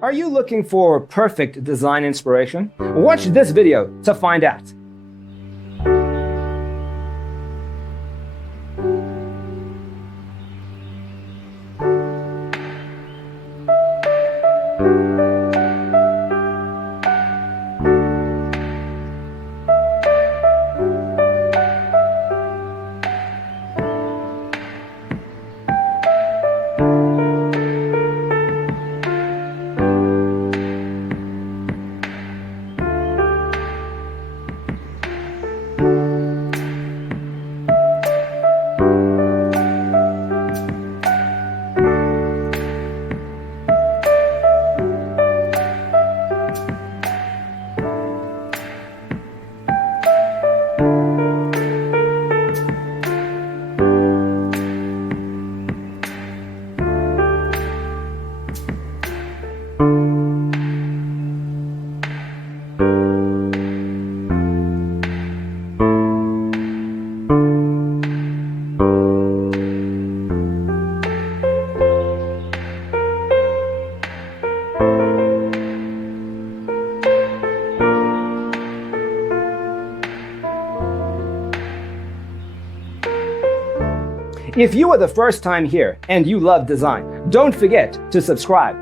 Are you looking for perfect design inspiration? Watch this video to find out. If you are the first time here and you love design, don't forget to subscribe.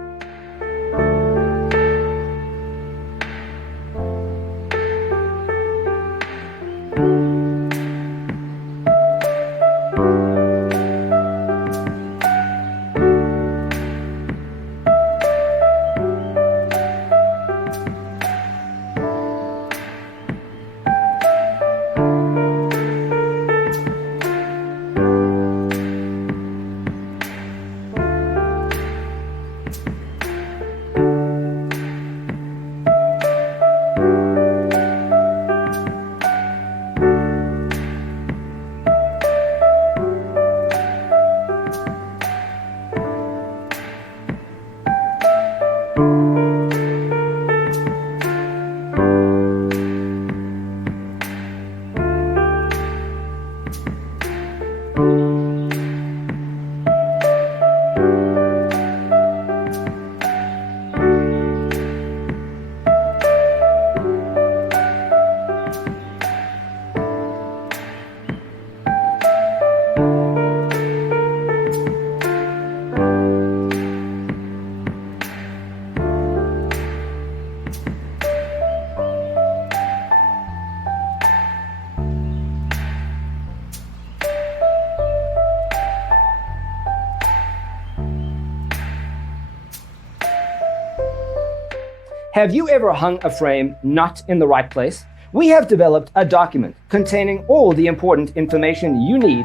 Have you ever hung a frame not in the right place? We have developed a document containing all the important information you need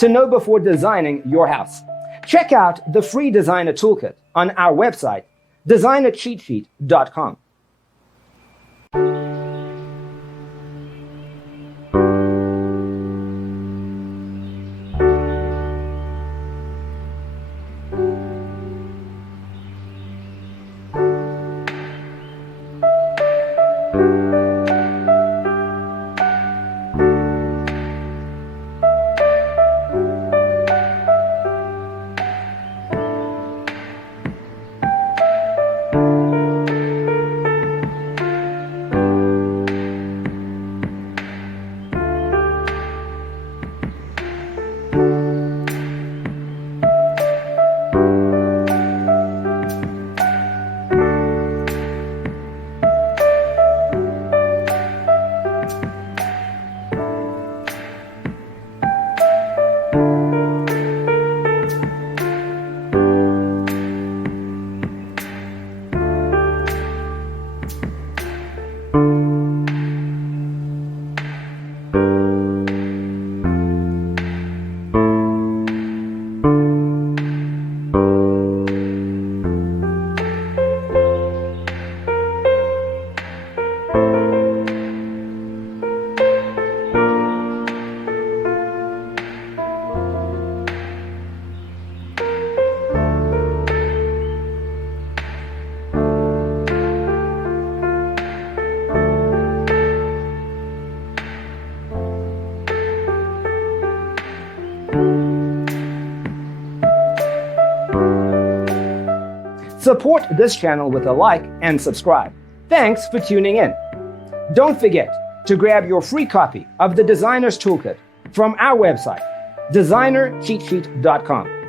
to know before designing your house. Check out the free designer toolkit on our website, designercheatsheet.com. Support this channel with a like and subscribe. Thanks for tuning in. Don't forget to grab your free copy of the Designer's Toolkit from our website, designercheatsheet.com.